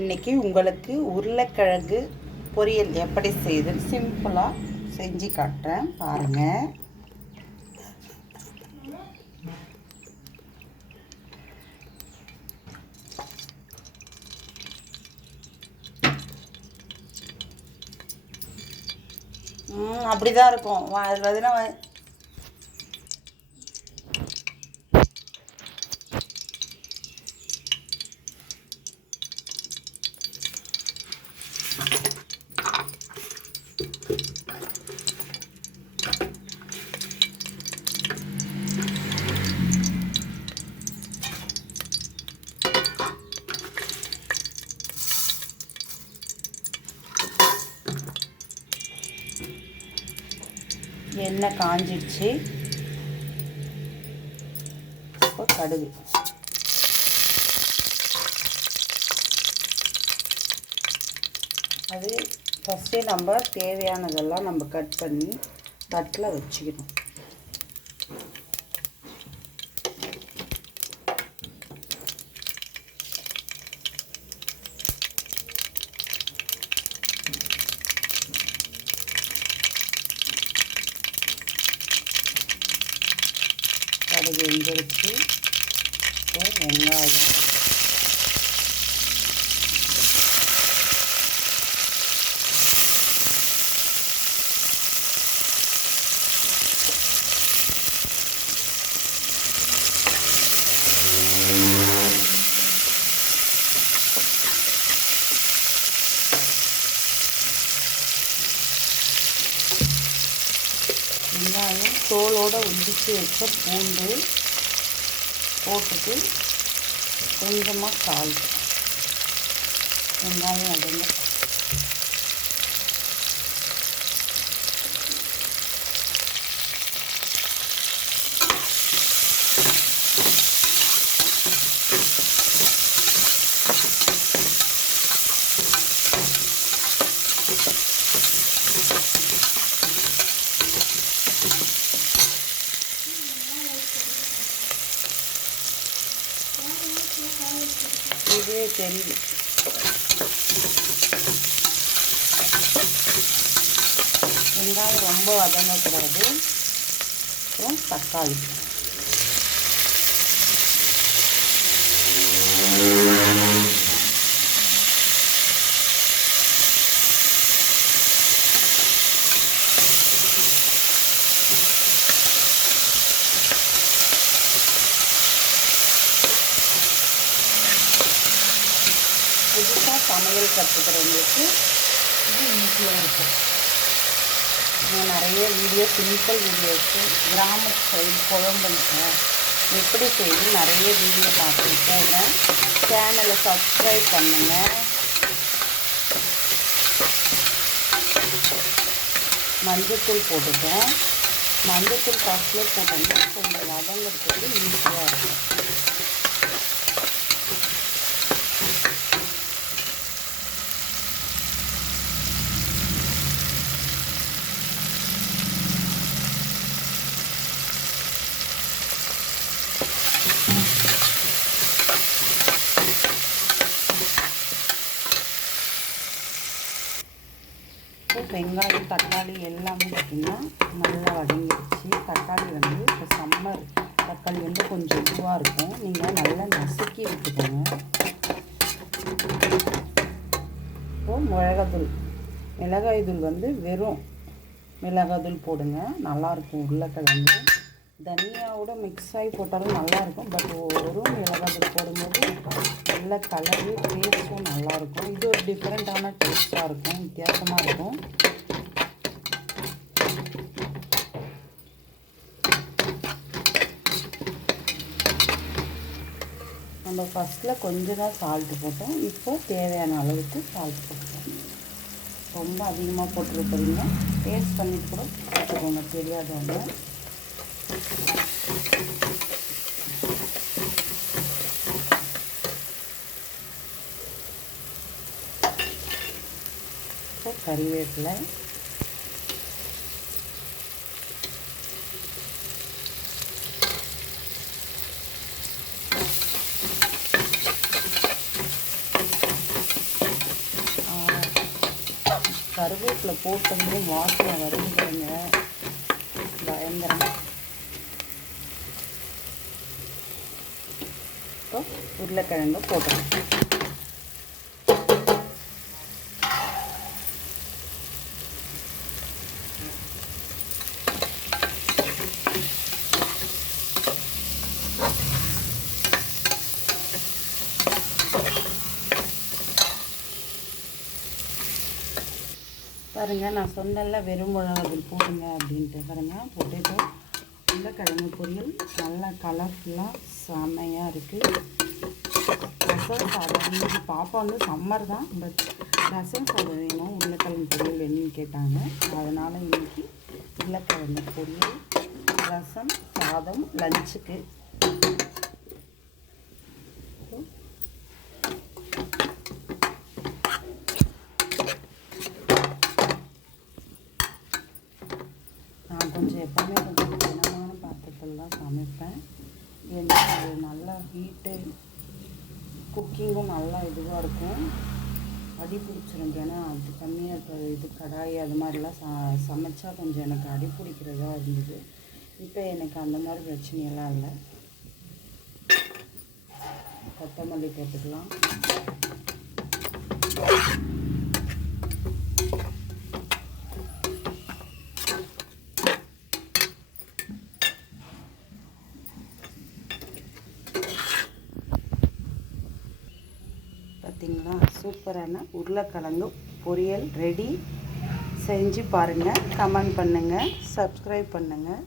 இன்றைக்கி உங்களுக்கு உருளைக்கிழங்கு பொரியல் எப்படி செய்யுதுன்னு சிம்பிளாக செஞ்சு காட்டுறேன் பாருங்கள். அப்படி தான் இருக்கும். அதில் பார்த்தீங்கன்னா எண்ணெய் காஞ்சிடுச்சு. இப்போ கடுகு, அது ஃபஸ்ட்டே நம்ம தேவையானதெல்லாம் நம்ம கட் பண்ணி தட்டில் வச்சுக்கணும். கடுகு வெந்துருச்சு. இப்போ வெங்காயம், வெங்காயம் தோலோடு உதிச்சு வச்ச பூண்டு போட்டுட்டு கொஞ்சமாக சால்ட், வெங்காயம் வதங்க இதே தெரியுது. வெங்காயம் ரொம்ப வதங்கக்கூடாது. அப்புறம் தக்காளி, புதுசாக சமையல் கற்றுக்கிறவங்களுக்கு இது ஈஸியாக இருக்கும். நான் நிறைய வீடியோ, சிம்பிள் வீடியோஸு, கிராம சைடு குழம்புங்க எப்படி செய்து நிறைய வீடியோ பார்த்து போடுறேன். சேனலை சப்ஸ்கிரைப் பண்ணுங்கள். மஞ்சத்தூள் போட்டுட்டேன். மஞ்சத்தூள் ஃபஸ்ட்டில் போட்டோம்னா கொஞ்சம் வதங்கிறதுக்கு ஈஸியாக இருக்கும். வெங்காயம் தக்காளி எல்லாமே பார்த்திங்கன்னா நல்லா வதங்கிடுச்சு. தக்காளி வந்து இப்போ சம்மர் தக்காளி வந்து கொஞ்சம் இதுவாக இருக்கும். நீங்கள் நல்லா நசுக்கி விட்டுக்கோங்க. இப்போது மிளகாய் தூள் வந்து வெறும் மிளகாய் தூள் போடுங்க, நல்லாயிருக்கும். உருளைக்கிழங்கு தனியாவோட மிக்ஸ் ஆகி போட்டாலும் நல்லாயிருக்கும். பட் வெறும் மிளகாய் தூள் போடும்போது நல்ல கலரு, டேஸ்ட்டும் நல்லாயிருக்கும். இது ஒரு டிஃப்ரெண்ட்டான டேஸ்ட்டாக இருக்கும், வித்தியாசமாக இருக்கும். நம்ம ஃபஸ்ட்டில் கொஞ்சம் தான் சால்ட்டு போட்டோம். இப்போது தேவையான அளவுக்கு சால்ட் போட்டுக்கோங்க. ரொம்ப அதிகமாக போட்டுருப்பீங்க, டேஸ்ட் பண்ணிட்டு கூட போட்டுக்கோங்க தெரியாதவங்க. இப்போ கறிவேப்பிலை, கருவேப்பிலை போட்டதுமே வாசனை வருது பாருங்க, பயங்கரம். இப்போ உருளைக்கிழங்கு போட்டுருங்க. பாருங்கள், நான் சொன்னல வெறும் மிளகாத்தூள் போடுங்க அப்படின்ட்டு. பாருங்கள், பொட்டேட்டோ உருளைக்கிழங்கு பொரியல் நல்லா கலர்ஃபுல்லாக செம்மையாக இருக்குது. ரசம் சாதம் இன்னைக்கு பாப்பா வந்து சம்மர் தான், பட் ரசம் சாதம் வேணும், உருளைக்கிழங்கு பொரியல் வேணும்னு கேட்டாங்க. அதனால் இன்றைக்கி உருளைக்கிழங்கு பொரியல், ரசம் சாதம் லஞ்சுக்கு. நான் கொஞ்சம் எப்போவுமே கொஞ்சம் கனமான பாத்திரத்தில் தான் சமைப்பேன். எனக்கு அது நல்லா ஹீட்டு, குக்கிங்கும் நல்லா இதுவாக இருக்கும். அடி பிடிச்சிரும். ஏன்னா அது கம்மியாக இது கடாய் அது மாதிரிலாம் சமைச்சா கொஞ்சம் எனக்கு அடி பிடிக்கிறதா இருந்தது. இப்போ எனக்கு அந்த மாதிரி பிரச்சனையெல்லாம் இல்லை. கொத்தமல்லி போட்டுக்கலாம். பார்த்திங்களா, சூப்பரான உருளைக்கிழங்கு பொரியல் ரெடி. செஞ்சு பாருங்கள், கமெண்ட் பண்ணுங்கள், சப்ஸ்கிரைப் பண்ணுங்கள்.